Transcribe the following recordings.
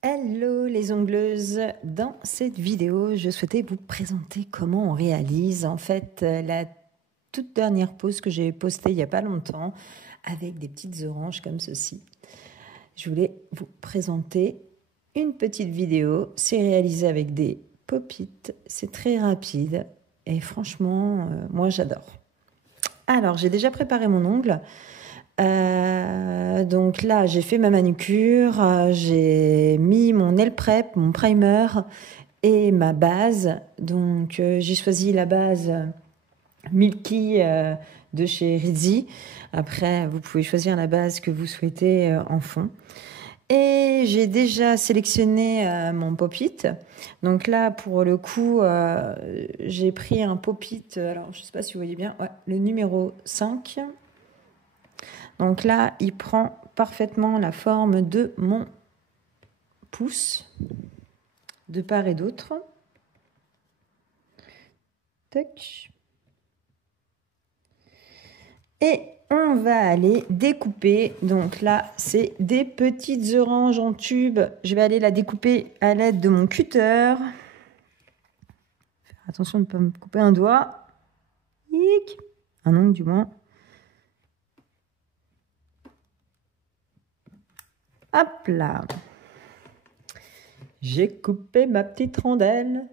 Hello les ongleuses, dans cette vidéo je souhaitais vous présenter comment on réalise en fait la toute dernière pose que j'ai postée il n'y a pas longtemps avec des petites oranges comme ceci. Je voulais vous présenter une petite vidéo, c'est réalisé avec des pop-it, c'est très rapide et franchement moi j'adore. Alors j'ai déjà préparé mon ongle. Donc là, j'ai fait ma manucure, j'ai mis mon nail prep, mon primer et ma base. Donc j'ai choisi la base Milky de chez Rizzi. Après, vous pouvez choisir la base que vous souhaitez en fond. Et j'ai déjà sélectionné mon pop-it. Donc là, pour le coup, j'ai pris un pop-it, alors je ne sais pas si vous voyez bien, ouais, le numéro 5. Donc là, il prend parfaitement la forme de mon pouce, de part et d'autre. Tac. Et on va aller découper. Donc là, c'est des petites oranges en tube. Je vais aller la découper à l'aide de mon cutter. Faire attention de ne pas me couper un doigt. Un ongle du moins. Hop là. J'ai coupé ma petite rondelle.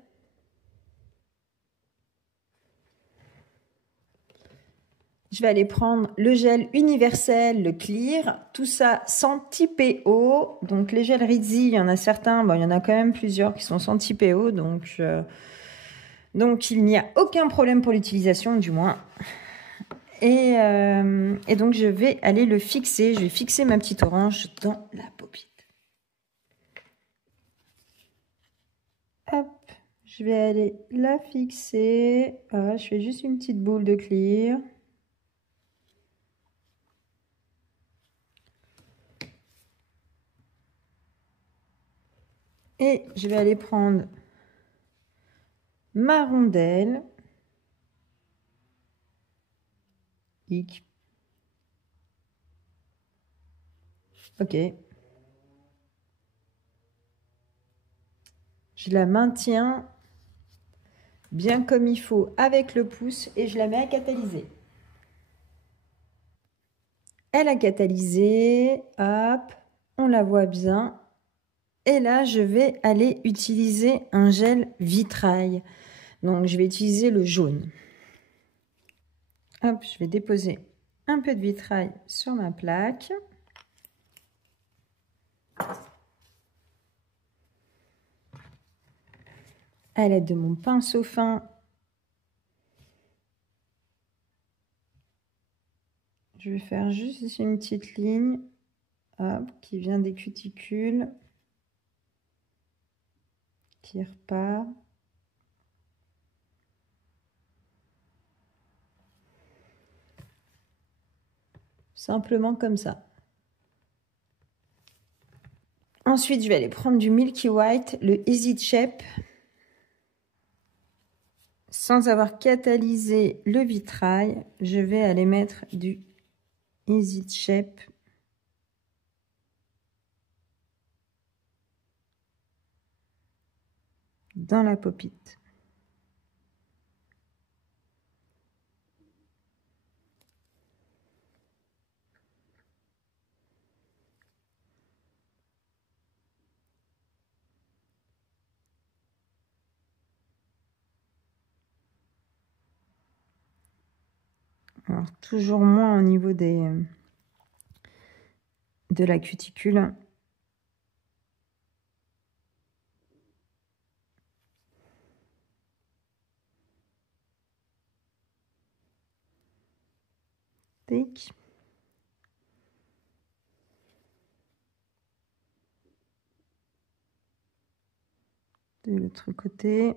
Je vais aller prendre le gel universel, le clear, tout ça sans TPO. Donc les gels Rizzi, il y en a certains, bon, il y en a quand même plusieurs qui sont sans TPO, donc il n'y a aucun problème pour l'utilisation du moins. Et donc je vais aller le fixer, je vais fixer ma petite orange dans la pop-it. Hop, je vais aller la fixer, voilà, je fais juste une petite boule de clear. Et je vais aller prendre ma rondelle. Ok. Je la maintiens bien comme il faut avec le pouce et je la mets à catalyser. Elle a catalysé, hop, on la voit bien. Et là, je vais aller utiliser un gel vitrail. Donc, je vais utiliser le jaune. Hop, je vais déposer un peu de vitrail sur ma plaque. À l'aide de mon pinceau fin, je vais faire juste ici une petite ligne, hop, qui vient des cuticules, qui repart. Simplement comme ça. Ensuite, je vais aller prendre du Milky White, le Easy Shape. Sans avoir catalysé le vitrail, je vais aller mettre du Easy Shape dans la pop-it. Alors, toujours moins au niveau de la cuticule. Tic. De l'autre côté.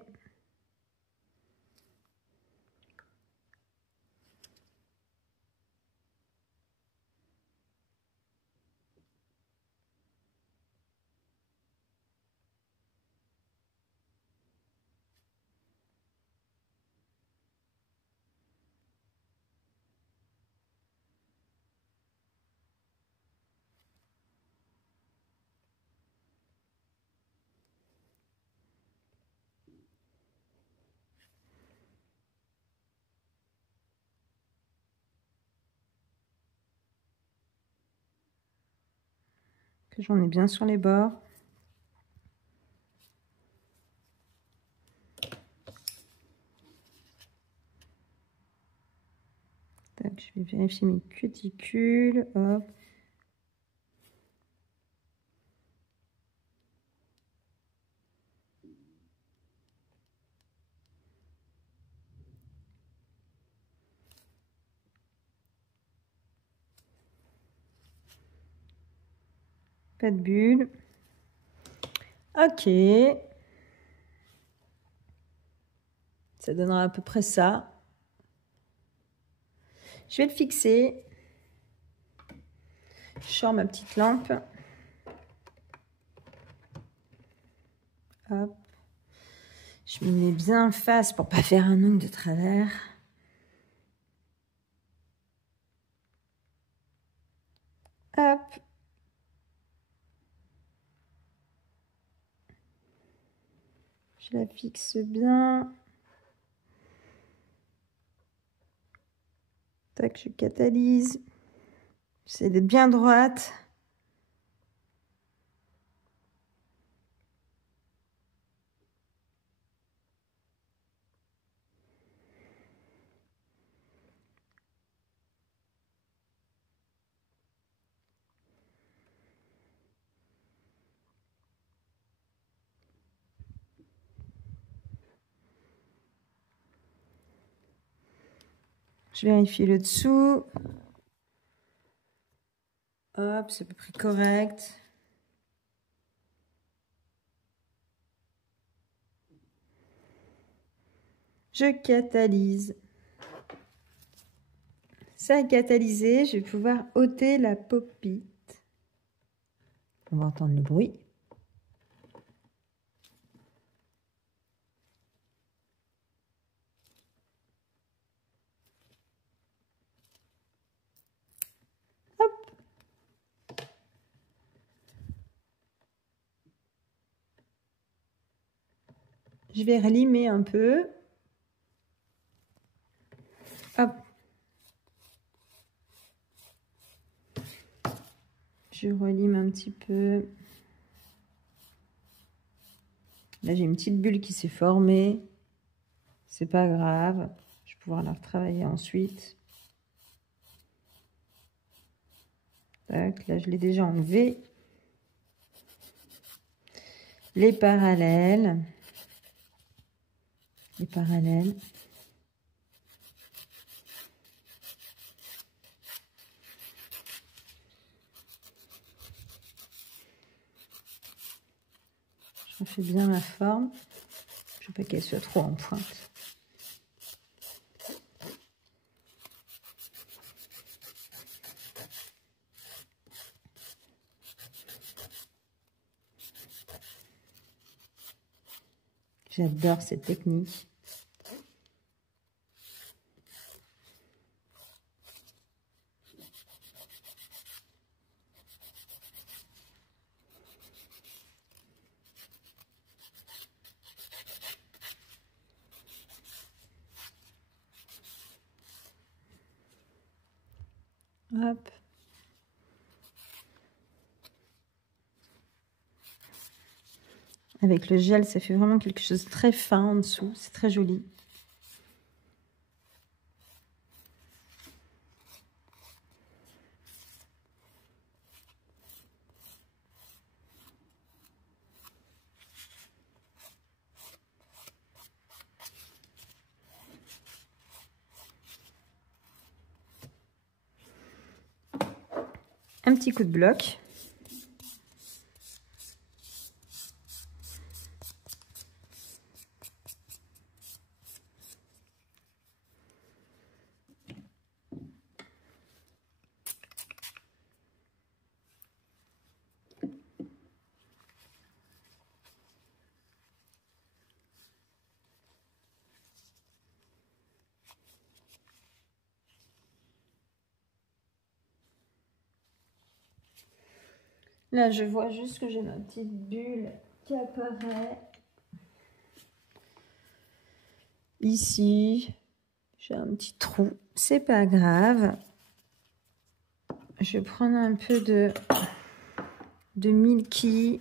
que j'en ai bien sur les bords. Tac, je vais vérifier mes cuticules. Hop. Pas de bulle. Ok. Ça donnera à peu près ça. Je vais le fixer. Je sors ma petite lampe. Hop. Je me mets bien en face pour pas faire un ongle de travers. Hop. Je la fixe bien. Tac, je catalyse. J'essaie d'être bien droite. Je vérifie le dessous. Hop, c'est à peu près correct. Je catalyse. Ça a catalysé, je vais pouvoir ôter la pop-it. On va entendre le bruit. Hop. Je vais relimer un peu. Hop. Je relime un petit peu. Là, j'ai une petite bulle qui s'est formée. C'est pas grave. Je vais pouvoir la retravailler ensuite. Tac, là, je l'ai déjà enlevé. Les parallèles. Les parallèles. Je refais bien ma forme. Je veux pas qu'elle soit trop en pointe. J'adore cette technique. Hop. Avec le gel, ça fait vraiment quelque chose de très fin en dessous. C'est très joli. Un petit coup de bloc. Là, je vois juste que j'ai ma petite bulle qui apparaît. Ici, j'ai un petit trou. C'est pas grave. Je vais prendre un peu de de Milky,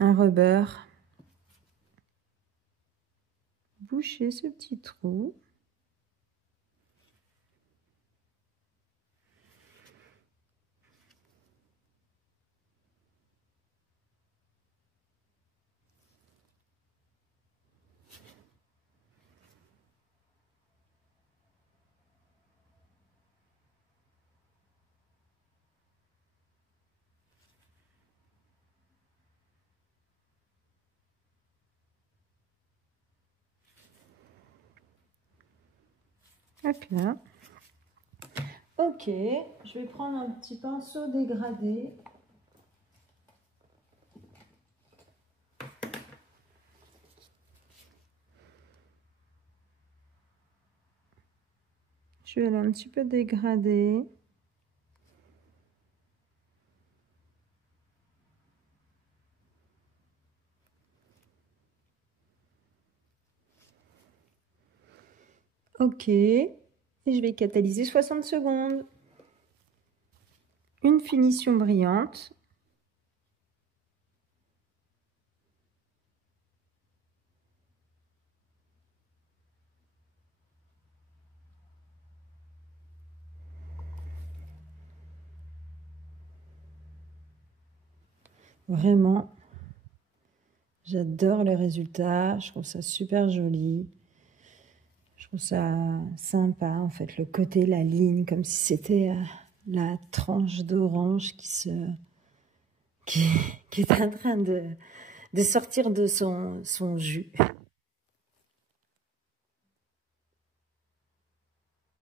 un rubber. Boucher ce petit trou. Hop là. Ok, je vais prendre un petit pinceau dégradé. Je vais aller un petit peu dégrader. Ok, et je vais catalyser 60 secondes. Une finition brillante. Vraiment, j'adore le résultat. Je trouve ça super joli. Je trouve ça sympa, en fait, le côté, la ligne, comme si c'était la tranche d'orange qui est en train de sortir de son jus.